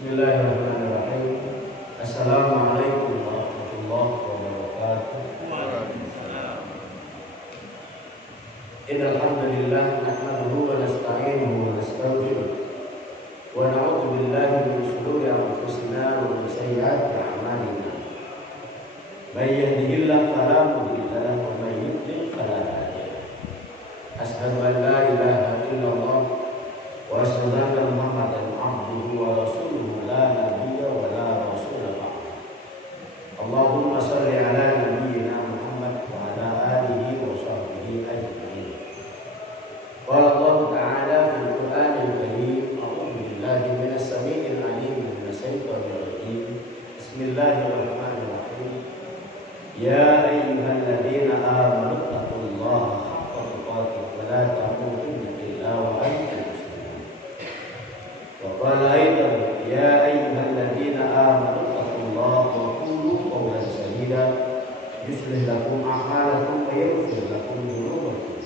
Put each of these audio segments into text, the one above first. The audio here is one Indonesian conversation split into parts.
Bismillahirrahmanirrahim. Assalamualaikum warahmatullahi wabarakatuh. Waalaikumsalam. Innal hamdalillah nahmaduhu wa nasta'inuhu wa nastaghfiruh wa na'udzu billahi min shururi anfusina wa min sayyiati a'malina. May yahdihillahu fala mudilla lahu wa may yudlil fala hadiya lahu. Asyhadu an la ilaha illallah wa asyhadu anna Muhammadan abduhu wa rasuluhu la nabiyya wa la rasula ba'd. Allahumma shalli ala nabiyyina Muhammad wa ala alihi wa sahbihi ajma'in. Qala Allah ta'ala fil Qur'anil Karim, a'udzu billahi minas samii'il 'aliim minas syaitonir rajiim. Bismillahirrahmanirrahim. Ya ayyuhalladzina amanu taqullaha haqqa tuqatih wa la tamutunna illa wa antum muslimun. Wa qala aidan ya ayyuhalladzina amanu taqullaha wa qulu qawlan sadida yuslih lakum a'malakum wa yaghfir lakum dhunubakum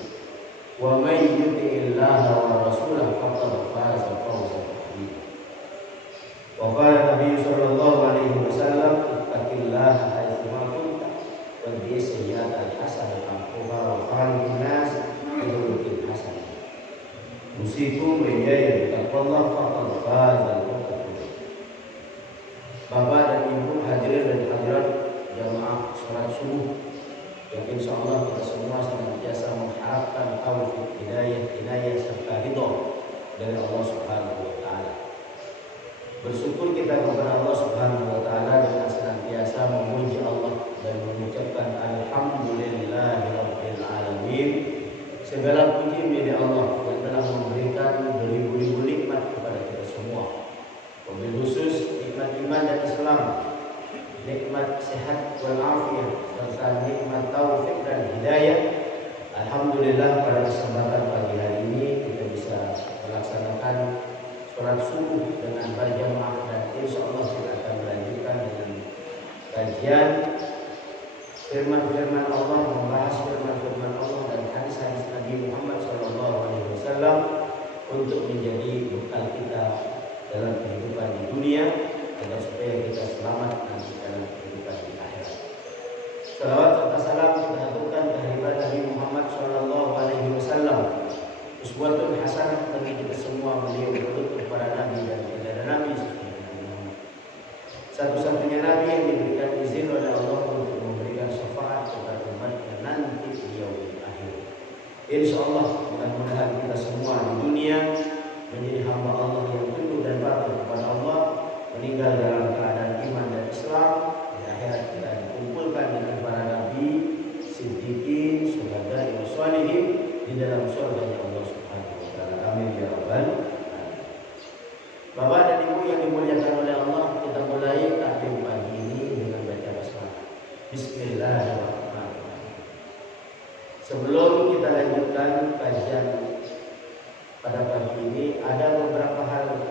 wa may yuti'illaha wa rasulahu faqad faza fawzan 'azima. Wa qala Nabi sallallahu alaihi wasallam ittaqillaha haitsu ma kunta wa bi'siyyatil hasanah tamhuha wa khaliqin nas bi khuluqin hasan. Musikum ya taqwallah faqad faza al-muttaqun. Bapak dan Ibu hadirin dan hadirat jamaah salat subuh yang insyaallah kita semua senantiasa mengharapkan taufik, hidayah serta ridha dari Allah Subhanahu wa taala. Bersyukur kita kepada Allah Subhanahu wa taala dengan senantiasa memuji Allah dan mengucapkan alhamdulillahirabbil alamin. Segala puji milik Allah yang telah memberikan beribu-ribu nikmat kepada kita semua. Wabil khusus nikmat iman dan Islam, nikmat sehat wal afiat, serta nikmat taufik dan hidayah. Alhamdulillah pada kesempatan pagi hari ini kita bisa melaksanakan sholat subuh dengan berjamaah dan insyaallah kita akan melanjutkan dengan kajian firman-firman Allah, membahas firman-firman Allah dan hadis-hadis Nabi Muhammad SAW untuk menjadi bekal kita dalam kehidupan di dunia agar supaya kita selamat nanti dalam kehidupan di akhirat. Salawat serta salam kita aturkan kehadirat Nabi Muhammad SAW, uswatun hasanah bagi kita semua. Beliau berlutut kepada Nabi dan kepada Nabi satu-satunya Nabi yang diberikan izin oleh Allah untuk memberikan syafaat kepada umatnya nanti di yaumil akhir. Insyaallah mudah-mudahan kita semua di dunia menjadi hamba Allah yang tunduk dan patuh kepada Allah, meninggal dalam keadaan iman dan Islam. Di akhirat kita dikumpulkan dengan para nabi, siddiqin, syuhada, wa sholihin di dalam surganya Allah Subhanahu wa taala. Amin ya rabbal alamin. Bapak dan Ibu yang dimuliakan oleh Allah, kita mulai taklim pagi ini dengan baca basmalah. Bismillahirrahmanirrahim. Sebelum kita lanjutkan kajian pada pagi ini, ada beberapa hal yang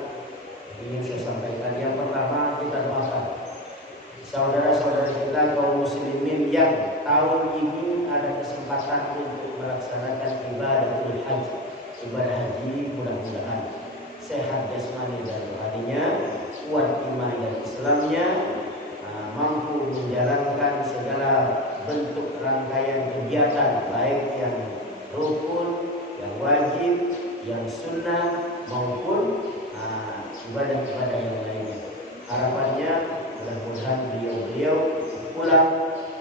ingin saya sampaikan. Yang pertama, kita doakan saudara-saudara kita kaum muslimin yang tahun ini ada kesempatan untuk melaksanakan ibadah haji, mudah-mudahan sehat jasmani dan rohaninya, kuat iman dan Islamnya, mampu menjalankan segala bentuk rangkaian kegiatan baik yang rukun, yang wajib, yang sunnah maupun ibadah-ibadah yang lainnya. Harapannya mudah-mudahan beliau pulang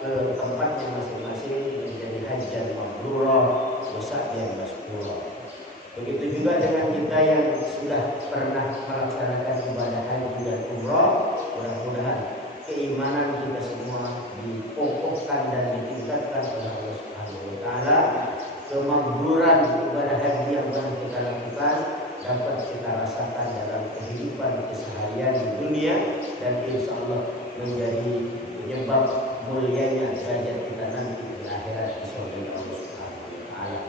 ke tempatnya masing-masing menjadi hajjan mabrurah wa sa'yan maskurah. Begitu juga dengan kita yang sudah pernah melaksanakan ibadah haji dan umrah, mudah-mudahan keimanan kita semua dikokohkan dan ditingkatkan oleh Allah Subhanahu wa taala. Kemakburan ibadah haji yang telah kita lakukan dapat kita rasakan dalam kehidupan keseharian di dunia dan insyaallah menjadi mulianya derajat kita nanti di akhirat di surga Allah Subhanahu wa taala.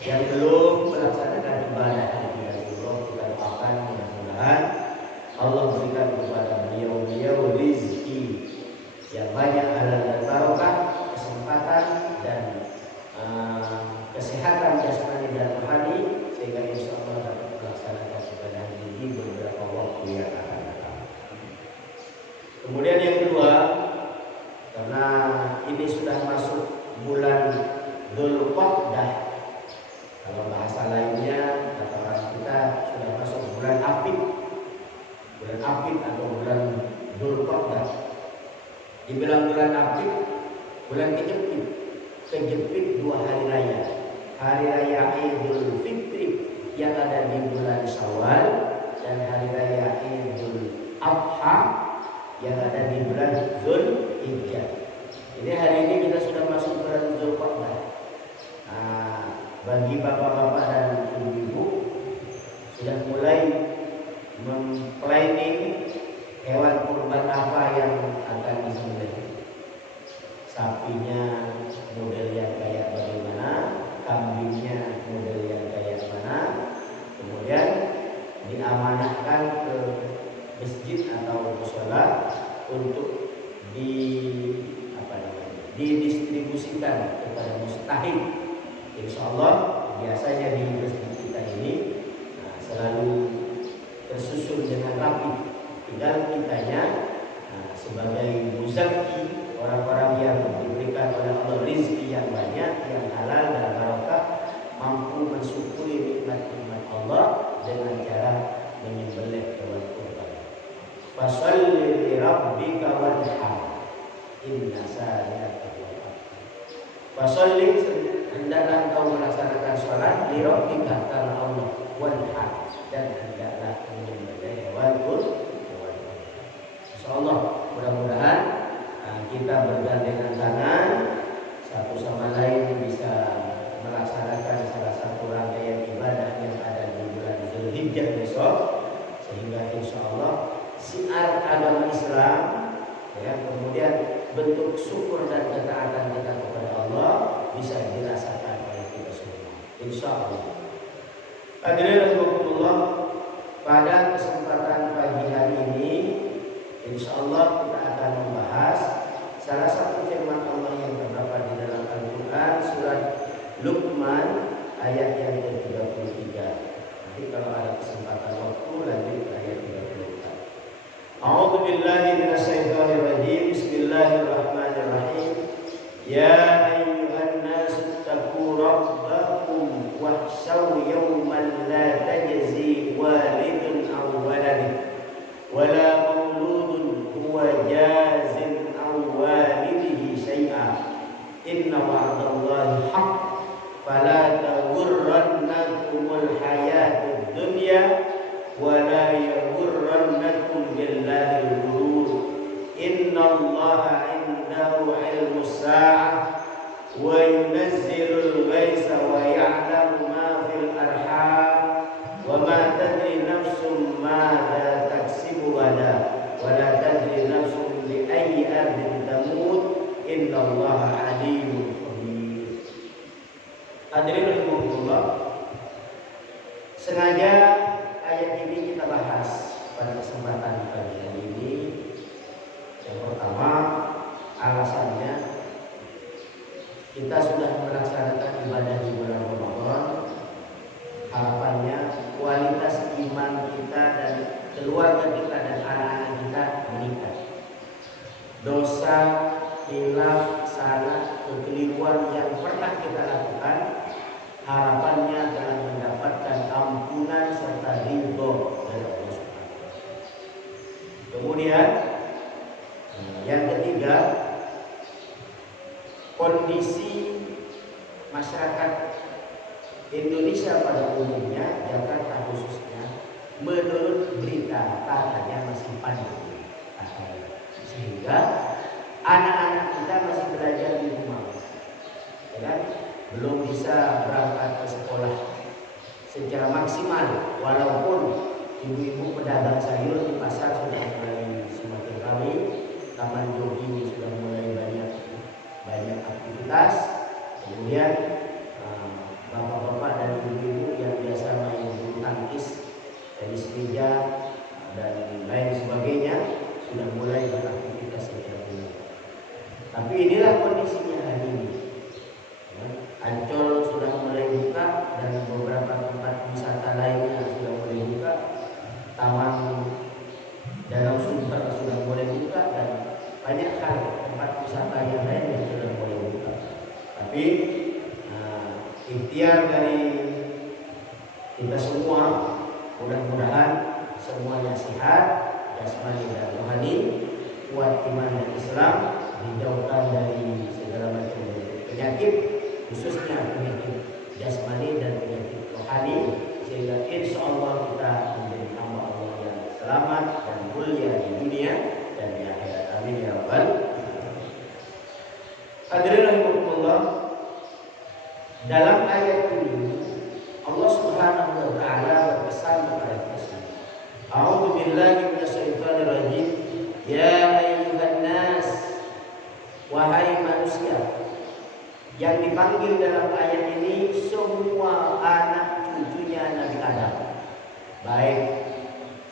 Yang belum melaksanakan ibadah haji dan umroh, kita doakan mudah-mudahan Allah berikan kepada beliau rezeki yang banyak, halal dan barokah, kesempatan dan kesehatan jasmani dan rohani, sehingga insya Allah dapat melaksanakan ibadah haji di beberapa waktu yang akan datang. Kemudian yang kedua, karena ini sudah masuk bulan Dzulqa'dah, kalau bahasa lainnya kata orang kita sudah masuk bulan Apit atau bulan Dzulqa'dah. Dibilang bulan Apit, bulan kejepit dua hari raya. Hari raya Idul Fitri yang ada di bulan Syawal dan hari raya Idul Adha yang ada di bulan Dzulhijjah. Jadi hari ini kita sudah masuk bulan Dzulqa'dah. Nah, bagi bapak-bapak dan ibu-ibu sudah mulai memplanning hewan kurban apa yang akan disembelih. Sapinya model yang kayak bagaimana, kambingnya model yang kayak mana, kemudian diamanahkan ke masjid atau mushola untuk didistribusikan kepada mustahik. Insya Allah biasanya di masjid kita ini selalu tersusun dengan rapi. Tinggal kitanya sebagai muzaki, orang-orang yang diberikan oleh Allah rezeki yang banyak, yang halal dan barokah, mampu mensyukuri nikmat-nikmat Allah dengan cara menyembelih hewan kurban. Fasholli li rabbika wanhar, inna shani'aka huwal abtar. Fasholli, hendaklah engkau melaksanakan sholat li rabbika, karena Allah, wanhar, dan hendaklah menyembelih hewan kurban. Insyaallah mudah-mudahan kita bergandengan tangan satu sama lain bisa melaksanakan salah satu rangkaian ibadah yang ada di bulan Dzulhijjah besok, sehingga insyaallah siar agama Islam, ya, kemudian bentuk syukur dan ketaatan kita kepada Allah bisa dirasakan oleh kita semua, insyaallah. Hadirin rahimakumullah, pada kesempatan pagi hari ini insyaallah kita akan membahas salah satu firman Allah yang terdapat di dalam Al-Quran, surat Luqman ayat yang ke-33. Nanti kalau ada kesempatan waktu lanjut ayat 34. A'udzu billahi minasyaitonir rajim. Bismillahirrahmanirrahim. Ya ayyuhan nasu taqu rabbakum wakhshaw yawman la tajzi walidun aw waladih wala mauludun huwa jazin aw walidihi syai'a inna wa'dallahi haqq fala taghurrannakumul hayatud dunya wala yaghurrannakum billahil ghurur innallaha 'indahu 'ilmus sa'ah wa yunazzilul ghaitsa wa ya'lamu ma fil arham wa ma tadri nafsum madza taksibu ghadan wa la tadri nafsum bi ayyi ardin tamut innallaha 'alimun khabir. Hadirin rahimakumullah, sengaja ayat ini kita bahas pada kesempatan pagi hari ini. Yang pertama, alasannya kita sudah melaksanakan ibadah di bulan Ramadan. Harapannya kualitas iman kita dan keluarga kita dan anak-anak kita meningkat. Dosa, hilaf, salah, kekeliruan yang pernah kita lakukan, harapannya adalah mendapatkan ampunan serta ridho dari Allah Subhanahu wa taala. Kemudian yang ketiga, kondisi masyarakat Indonesia pada umumnya, Jakarta khususnya, menurut berita katanya masih pandemi, sehingga anak-anak kita masih belajar di rumah, ya kan? Belum bisa berangkat ke sekolah secara maksimal, walaupun ibu-ibu pedagang sayur di pasar sudah mulai semakin ramai, taman jogging sudah mulai banyak banyak aktivitas. Kemudian bapak-bapak dan ibu-ibu yang biasa main bulu tangkis, tenis meja dan lain sebagainya sudah mulai beraktivitas secara penuh. Tapi inilah kondisinya hari ini. Ancol sudah mulai buka dan beberapa tempat wisata lainnya sudah mulai buka. Taman Danau Sunter sudah mulai buka dan banyak hal tempat wisata yang lain yang sudah mulai buka. Tapi ikhtiar dari kita semua, mudah-mudahan semuanya sehat, jasmani dan rohani, kuat iman dan Islam, dijauhkan dari segala macam penyakit, khususnya penyakit jasmani dan penyakit rohani, sehingga insya Allah kita menjadi hamba Allah yang selamat dan mulia di dunia dan di akhirat. Amin ya rabbal alamin. Hadirin rahimakumullah, dalam ayat ini Allah Subhanahu wa taala berpesan kepada kita. A'udzu billahi minasyaitonir rajim. Ya ayyuhan nas, wahai manusia. Yang dipanggil dalam ayat ini semua anak cucunya Nabi Adam, baik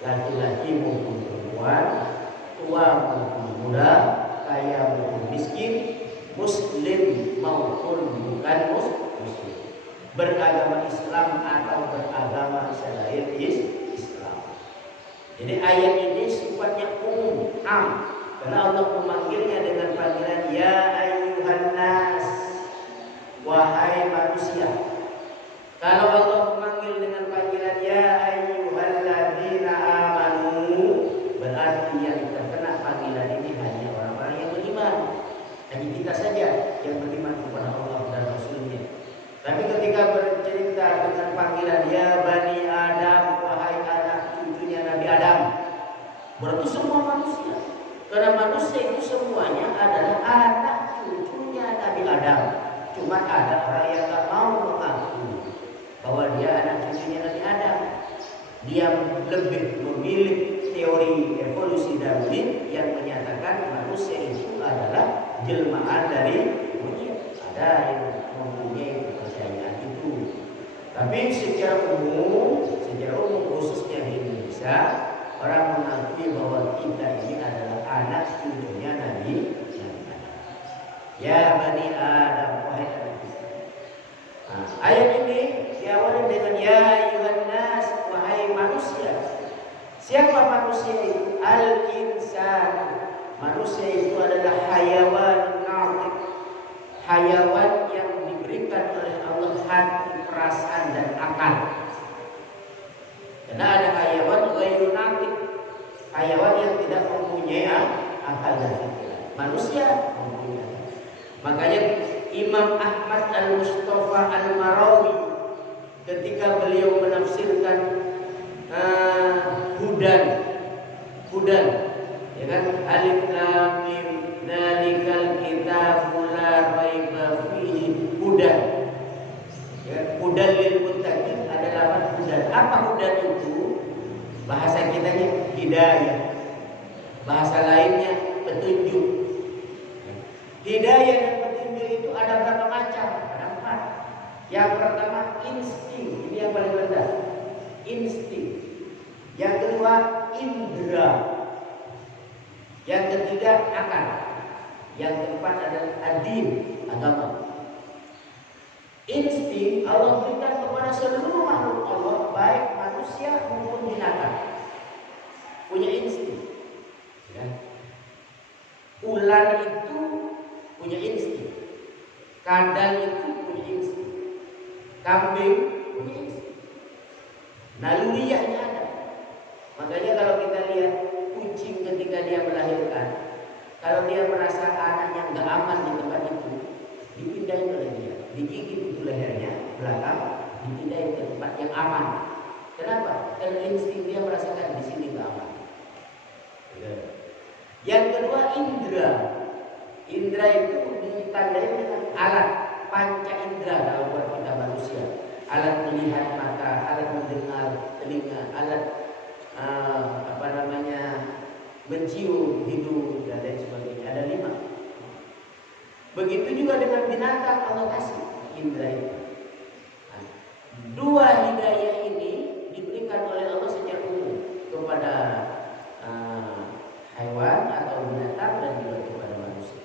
laki-laki maupun perempuan, tua maupun muda, kaya maupun miskin, muslim maupun bukan muslim, beragama Islam atau beragama selain Islam. Jadi ayat ini sifatnya umum, am, karena Allah memanggilnya dengan panggilan ya ayyuhan nas, wahai manusia. Kalau Allah memanggil dengan panggilan ya ayyuhalladzina amanu, berarti yang terkena panggilan ini hanya orang-orang yang beriman. Hanya kita saja yang beriman kepada Allah dan Rasulnya. Tapi ketika bercerita dengan panggilan ya bani Adam, wahai anak cucunya Nabi Adam, berarti semua manusia. Karena manusia itu semuanya adalah anak cucunya Nabi Adam. Cuma ada orang yang tak mau mengaku bahwa dia anak cucunya Nabi Adam. Dia lebih memilih teori evolusi Darwin yang menyatakan manusia itu adalah jelmaan dari monyet. Ada yang mempunyai kepercayaan itu. Tapi secara umum khususnya di Indonesia, orang mengakui bahwa kita ini adalah anak cucunya Nabi Adam. Ya bani Adam, wahai anak kita. Ayat ini diawali dengan ya ayyuhan nas, wahai manusia. Siapa manusia itu? Al-insan. Manusia itu adalah hayawan natiq, hayawan yang diberikan oleh Allah hati, perasaan dan akal. Karena ada hayawan ghairu natiq, hayawan yang tidak mempunyai akal dan pikiran. Manusia mempunyai. Makanya Imam Ahmad Al-Mustafa Al-Marawi ketika beliau menafsirkan hudan, ya kan, alif lam mim dzalikal kitabul la raiba fihi hudan. Ya, hudan lil muttaqin adalah hudan. Apa hudan itu? Bahasa kitanya hidayah. Bahasa lainnya petunjuk. Hidayah dan petunjuk itu ada berapa macam? Ada 4. Yang pertama insting, ini yang paling rendah. Insting. Yang kedua indra. Yang ketiga akal. Yang keempat adalah adin, agama. Insting Allah berikan kepada seluruh makhluk Allah, baik manusia maupun binatang. Punya insting. Ya. Ular itu punya insting. Kadal itu punya insting. Kambing punya insting. Naluriyahnya ada. Makanya kalau kita lihat kucing ketika dia melahirkan, kalau dia merasa anaknya nggak aman di tempat itu, dipindahin oleh dia, digigit itu lehernya belakang, dipindahin ke tempat yang aman. Kenapa? Karena insting dia merasakan di sini nggak aman. Yang kedua indra. Indra itu ditandai dengan alat panca indra kalau buat kita manusia. Alat melihat mata, alat mendengar telinga, alat mencium hidung dan lain sebagainya. Ada 5. Begitu juga dengan binatang Allah kasih indra itu. Nah, dua hidayah ini diberikan oleh Allah secara umum kepada hewan atau binatang dan juga kepada manusia.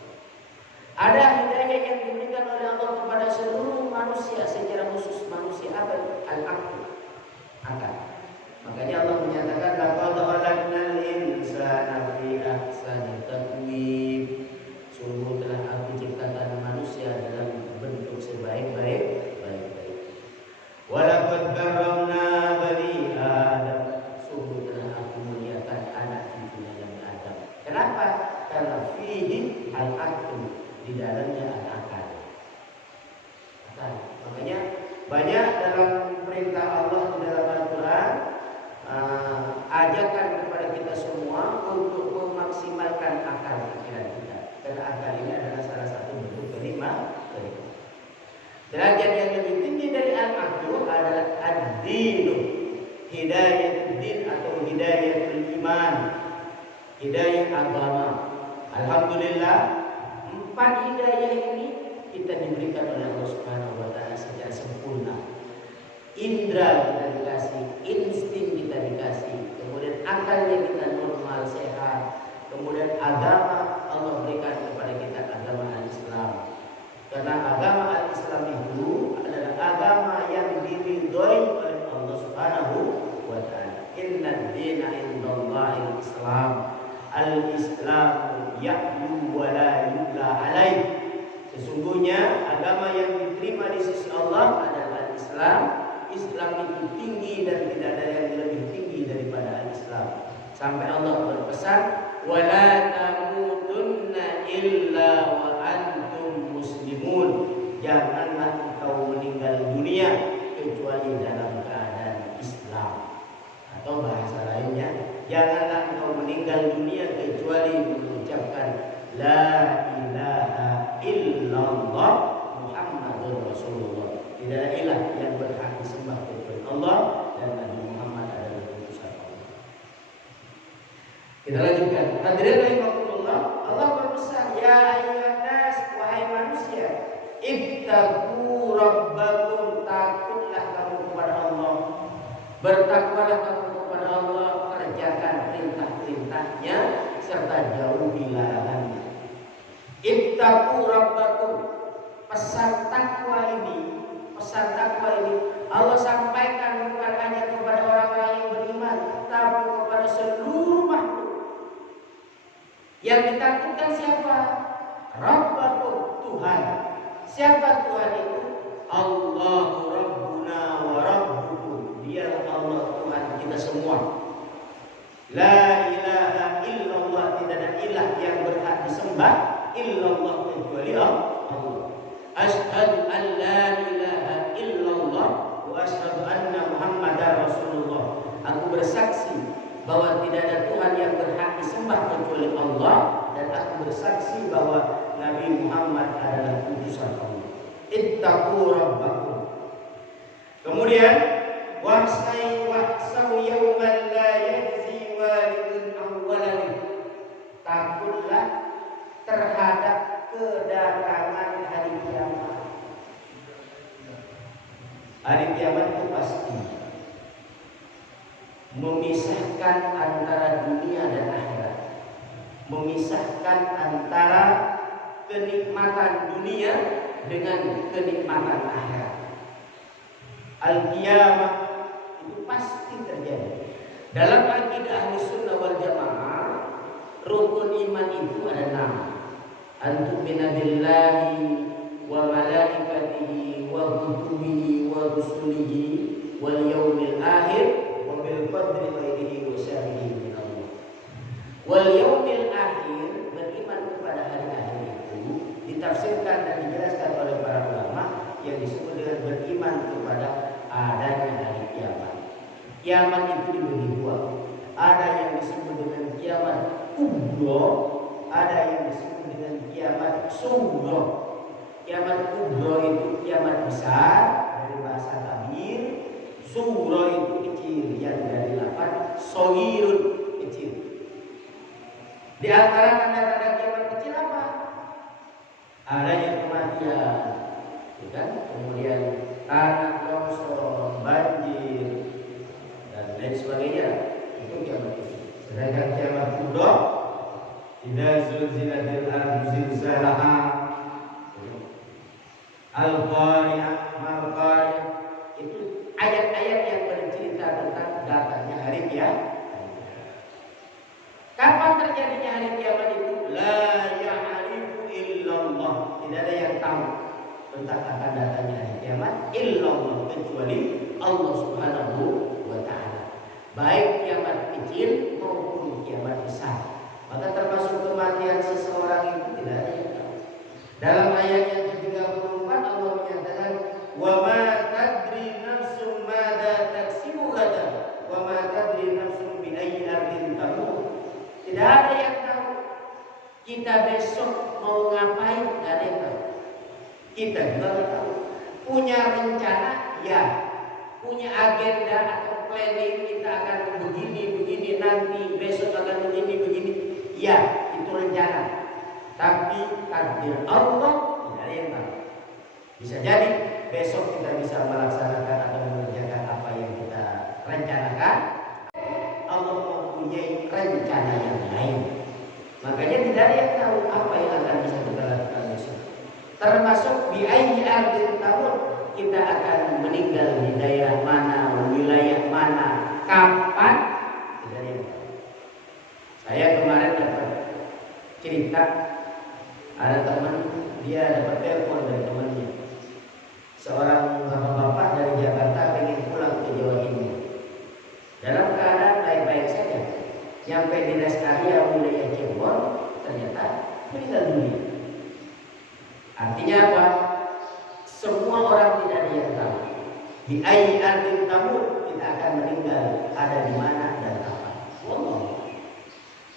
Ada hidayah yang diberikan oleh Allah kepada seluruh manusia secara khusus manusia apa? Al-aql, akal. Makanya Allah menyatakan laqad khalaqnal insana fi ahsani taqwim. Sungguh telah aku ciptakan manusia dalam bentuk sebaik-baik. Walaqad karramna bani Adam. Sungguh telah aku muliakan anak cucunya Nabi Adam. Kenapa? Karena fihi al-aql, di dalamnya akal. Makanya banyak dalam perintah Allah di dalam Al-Quran ajakan kepada kita semua untuk memaksimalkan akal pikiran kita. Karena akal ini adalah salah satu bentuk kenikmatan. Derajat yang lebih tinggi dari al-aql adalah ad-dinu, hidayatul din atau hidayatul iman, hidayah agama. Alhamdulillah, 4 hidayah ini kita diberikan oleh Allah Subhanahu wa taala secara sempurna. Indra kita dikasih, insting kita dikasih, kemudian akalnya kita normal sehat, kemudian agama Allah berikan kepada kita agama al-Islam. Karena agama al-Islam itu adalah agama yang diridhoi oleh Allah Subhanahu wa taala. Inna ad-dina indallahil Islam. Al-Islam ya'lu wa la yu'la alaih. Sesungguhnya agama yang diterima di sisi Allah adalah Islam. Islam itu tinggi dan tidak ada yang lebih tinggi daripada al-Islam. Sampai Allah berpesan, "Wala tamutunna illa wa antum muslimun." Janganlah engkau meninggal dunia kecuali dalam keadaan Islam. Atau bahasa lainnya, janganlah engkau meninggal dunia kecuali mengucapkan la ilaha illallah Muhammadur Rasulullah. Tidak ada ilah yang berhak disembah kecuali Allah dan Nabi Muhammad adalah utusan Allah. Kita lanjutkan. Hadirin rahimakumullah, Allah berpesan, ya ayyuhan nas, wahai manusia, ittaqu rabbakum, takutlah kamu kepada Allah. Bertakwalah kamu kepada Allah, kerjakan perintah-perintahnya serta jauhi larangannya. Ittaqu rabbakum. Pesan takwa ini Allah sampaikan bukan hanya kepada orang-orang yang beriman, tapi kepada seluruh makhluk. Yang ditakutkan siapa? Rabbakum, Tuhan. Siapa Tuhan itu? Allahu Rabbuna wa Rabbukum. Dialah Allah Tuhan kita semua. La ilaha illallah, tidak ada ilah yang berhak disembah illallah kecuali Allah. Asyhadu an la ilaha illallah wa asyhadu anna Muhammadar Rasulullah. Aku bersaksi bahwa tidak ada Tuhan yang berhak disembah kecuali Allah, dan aku bersaksi bahwa Nabi Muhammad adalah utusan Allah. Ittaqu rabbakum. Kemudian wahsau yawman la yajzi walidun an waladih. Takutlah terhadap kedatangan hari kiamat. Hari kiamat itu pasti memisahkan antara dunia dan akhirat, memisahkan antara kenikmatan dunia dengan kenikmatan akhirat. Al-qiyamah itu pasti terjadi. Dalam akidah Ahlussunnah wal Jamaah, rukun iman itu ada 6. Antu'mina billahi wa malaikatihi wa kutubihi wa rusulihi wal yaumil akhir wa bil qadri khairihi wa syarrihi min Allah. Wal yaumil akhir, beriman kepada hari akhir itu ditafsirkan dan dijelaskan oleh para ulama yang disebut dengan beriman kepada adanya hari kiamat. Kiamat itu dibagi 2. Ada yang disebut dengan kiamat kubro, ada yang disebut dengan kiamat sugro. Kiamat kubro itu kiamat besar dari bahasa tabir, sugro itu kecil yang dari lafaz sohirun, kecil. Di antara tanda-tanda kiamat kecil apa? adanya kematian, ya kan? Kemudian tanah longsor, banjir, dan lain sebagainya. Itu kiamat itu. Sedangkan kiamat kubra, idza zulzilatil ardu zilzalaha, al-qari'ah, mal-qari'ah. Itu ayat-ayat yang bercerita tentang datangnya hari kiamat. Kapan terjadinya hari kiamat itu? La ya'rifu illallah. Tidak ada yang tahu tentang akan datangnya hari kiamat illallah, kecuali Allah Subhanahu wa ta'ala. Baik kiamat kecil maupun kiamat besar. Maka termasuk kematian seseorang itu tidak ada yang tahu. Dalam ayat yang ke-34 Allah menyatakan, wa ma tadri nafsum madza taksibu ghadan wa ma tadri nafsum bi ayyi ardin tamut. Tidak ada yang tahu kita besok mau ngapain, tidak ada yang tahu. Kita juga tidak tahu. Punya rencana, ya. Punya agenda atau planning, kita akan begini nanti, besok akan begini, ya, itu rencana. Tapi takdir Allah tidak ada yang tahu. Bisa jadi besok kita bisa melaksanakan atau mengerjakan apa yang kita rencanakan. Allah mempunyai rencana yang lain. Makanya tidak ada yang tahu apa yang akan bisa kita lakukan besok. Termasuk bi ayyi ardin tamut, kita akan meninggal di daerah mana, wilayah mana, kapan, tidak ada yang tahu. Saya kemarin dapat cerita, ada teman, dia dapat telepon dari temannya. Seorang bapak-bapak dari Jakarta ingin pulang ke Jawa Timur. Dalam keadaan baik-baik saja. Nyampe di rest area wilayah Cirebon, ternyata meninggal dunia. Artinya apa? Semua orang tidak ada yang tahu. Di ayyi ardin tamut, kita akan meninggal, ada di mana dan kapan. Allah.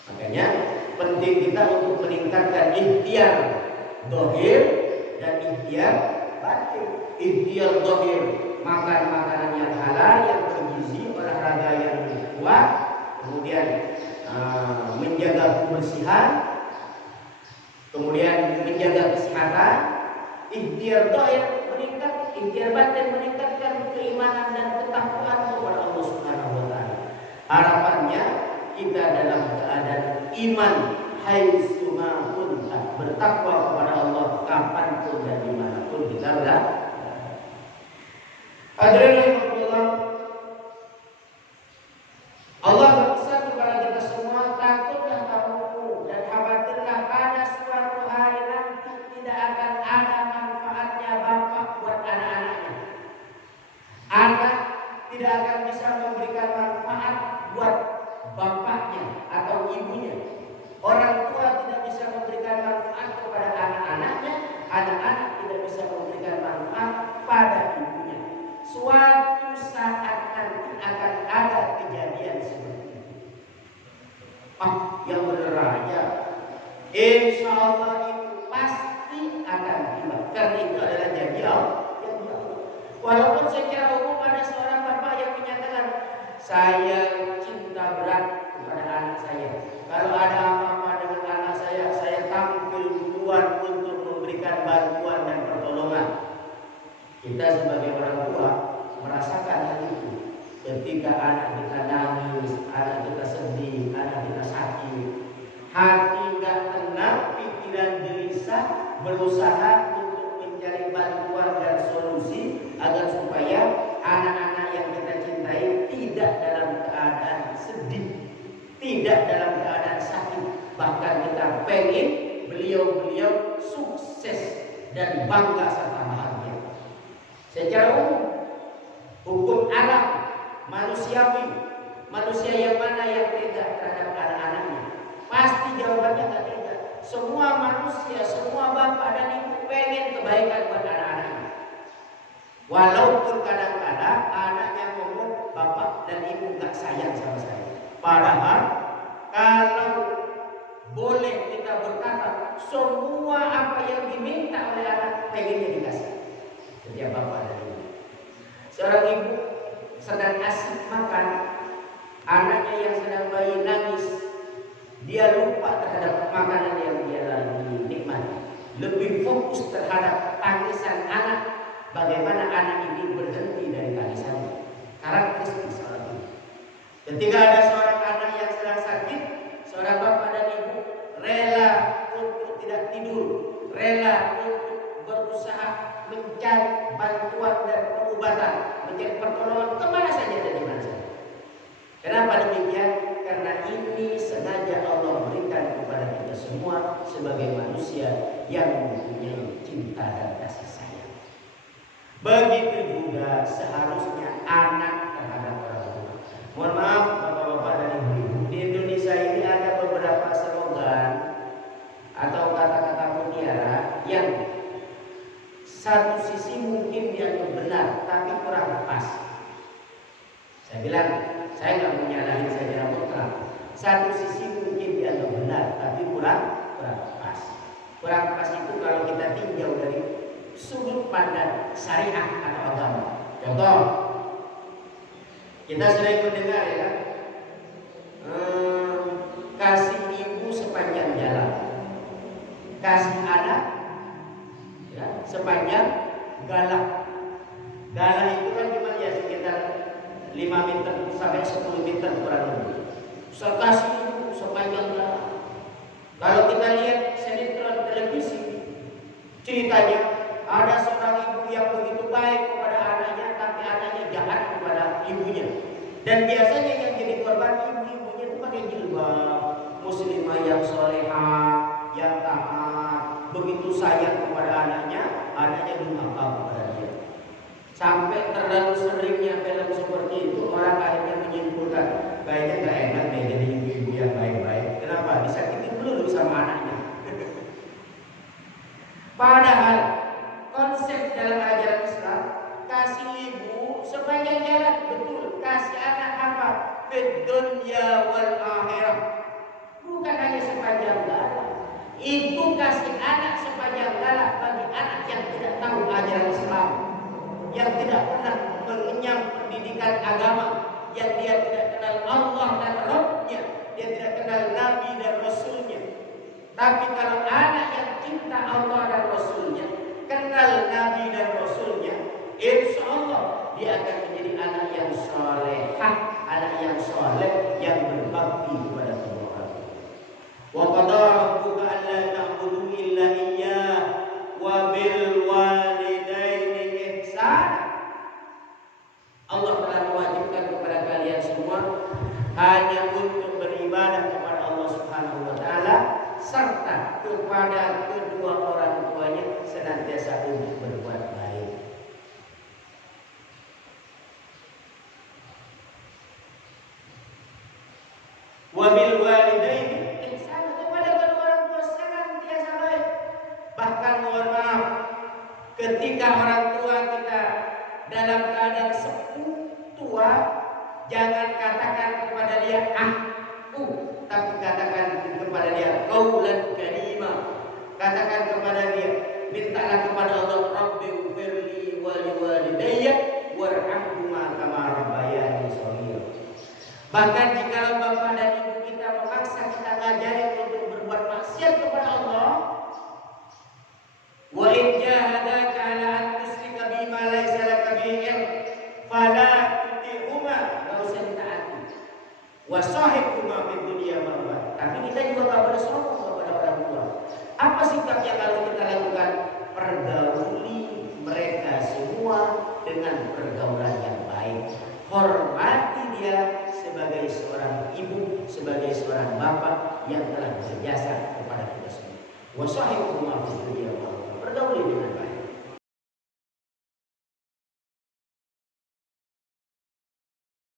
Makanya penting kita untuk meningkatkan ikhtiar zahir dan ikhtiar batin. Ikhtiar zahir, makan makanan yang halal, yang bergizi, olahraga yang kuat, kemudian menjaga kebersihan, kemudian menjaga kesehatan. Ikhtiar zahir meningkat, ikhtiar batin meningkatkan keimanan dan ketakwaan kepada Allah Subhanahu wa taala. Harapannya kita dalam keadaan iman, haitsu ma kunta, bertakwa kepada Allah kapanpun dan dimanapun kita berada. Hadirin rahimakumullah, Allah berpesan kepada kita semua, takutlah kamu dan khawatirlah pada suatu hari nanti tidak akan ada manfaatnya bapak buat anak-anaknya. Anak tidak akan bisa memberikan manfaat buat bapaknya atau ibunya. Orang tua tidak bisa memberikan manfaat kepada anak-anaknya. Anak-anak tidak bisa memberikan manfaat pada ibunya. Suatu saat nanti akan ada kejadian seperti itu. Yang benar aja, insya Allah itu pasti akan tiba. Karena itu adalah janji Allah. Walaupun secara umum ada seorang bapak yang menyatakan, saya cinta berat kepada anak saya. Kalau ada apa-apa dengan anak saya tampil kuat untuk memberikan bantuan dan pertolongan. Kita sebagai orang tua merasakan hal itu. Ketika anak kita nangis, anak kita sedih, anak kita sakit, hati nggak tenang, pikiran gelisah, berusaha untuk mencari bantuan dan solusi agar supaya anak-anak yang kita cintai tidak dalam keadaan sedih, tidak dalam keadaan sakit. Bahkan kita pengen beliau-beliau sukses dan bangga serta bahagia. Secara umum, hukum alam manusiawi, manusia yang mana yang tega terhadap anak-anaknya? Pasti jawabannya tidak tega. Semua manusia, semua bapak dan ibu pengen kebaikan buat anak-anaknya. Walaupun kadang-kadang anaknya ngomong, bapak dan ibu gak sayang sama saya. Padahal kalau boleh kita berkata, semua apa yang diminta oleh anak pengennya dikasih. Setiap bapak dan ibu. Seorang ibu sedang asik makan, anaknya yang sedang bayi nangis, dia lupa terhadap makanan yang dia lagi nikmati. Lebih fokus fokus terhadap tangisan anak, bagaimana anak ini berhenti dari tangisannya. Karakteristik seorang ibu. Ketika ada seorang anak yang sedang sakit, seorang bapak dan ibu rela untuk tidak tidur, rela untuk berusaha mencari bantuan dan pengobatan, mencari pertolongan kemana saja dan di mana saja. Kenapa demikian? Karena ini sengaja Allah berikan kepada kita semua sebagai manusia yang mempunyai cinta dan kasih sayang. Begitu juga seharusnya anak terhadap orang tua. Mohon maaf bapak-bapak dan ibu-ibu, di Indonesia ini ada beberapa slogan atau kata-kata mutiara yang satu sisi mungkin dianggap benar tapi kurang pas. Saya bilang, saya nggak mau nyalahin secara mutlak. Satu sisi mungkin dianggap benar tapi kurang pas. Kurang pas itu kalau kita tinjau dari sudut pandang syariah atau agama. Contoh, kita sering mendengar ya, kasih ibu sepanjang jalan, kasih anak ya, sepanjang galah. Galah itu kan cuma ya sekitar 5 meter sampai 10 meter kurang lebih. Kasih ibu sepanjang jalan. Kalau kita lihat sinetron televisi, ceritanya ada seorang ibu yang begitu baik kepada anaknya, tapi anaknya jahat kepada ibunya. Dan biasanya yang jadi korban ibu-ibunya itu pakai jilbab, muslimah yang solehah, yang taat, begitu sayang kepada anaknya, anaknya durhaka kepada dia. Sampai terlalu seringnya film seperti itu, orang akhirnya menyimpulkan kayaknya gak enak deh jadi ibu-ibu yang baik-baik. Kenapa? Disakiti dulu sama anaknya. Padahal konsep dalam ajaran Islam, kasih ibu sepanjang jalan, betul. Kasih anak apa? Fid dunya wal akhirah. Bukan hanya sepanjang jalan. Itu kasih anak sepanjang jalan bagi anak yang tidak tahu ajaran Islam, yang tidak pernah mengenyam pendidikan agama, yang dia tidak kenal Allah dan Rabb-Nya, dia tidak kenal Nabi dan Rasulnya. Tapi kalau anak yang cinta Allah dan Rasulnya, kenal Nabi dan Rasulnya, insya Allah dia akan menjadi anak yang solehah, anak yang soleh, yang berbakti kepada kedua orang tua. Wa qada rabbuka alla ta'budu illa iyyah wa bil walidaini ihsana. Allah telah mewajibkan kepada kalian semua hanya untuk beribadah kepada Allah Subhanahu wa taala serta kepada kedua orang tuanya senantiasa untuk berbuat baik. Wabil walidaini ihsana, kepada kedua orang tua senantiasa baik. Bahkan mohon maaf, ketika orang tua kita dalam keadaan sepuh tua, jangan katakan kepada dia tapi katakan kepada dia qaulan karima. Katakan kepada dia, mintalah kepada Allah, Rabbighfirli wa liwalidayya warhamhuma kama rabbayani shaghira. Bahkan jika bapak dan ibu kita memaksa kita ngajari untuk berbuat maksiat kepada Allah, wa in jahadaka ala an tusyrika bima laysa laka bihi ilm fala tuti'huma, enggak usah ditaati. Wa sahibhuma fid dunya ma'ruf. Tapi kita juga enggak boleh sombong kepada orang tua. Apa sikap yang harus kita lakukan? Pergauli mereka semua dengan pergaulan yang baik. Hormati dia sebagai seorang ibu, sebagai seorang bapak yang telah berjasa kepada kita semua. Wa sahibhuma fid dunya ma'ruf. Pergauli dengan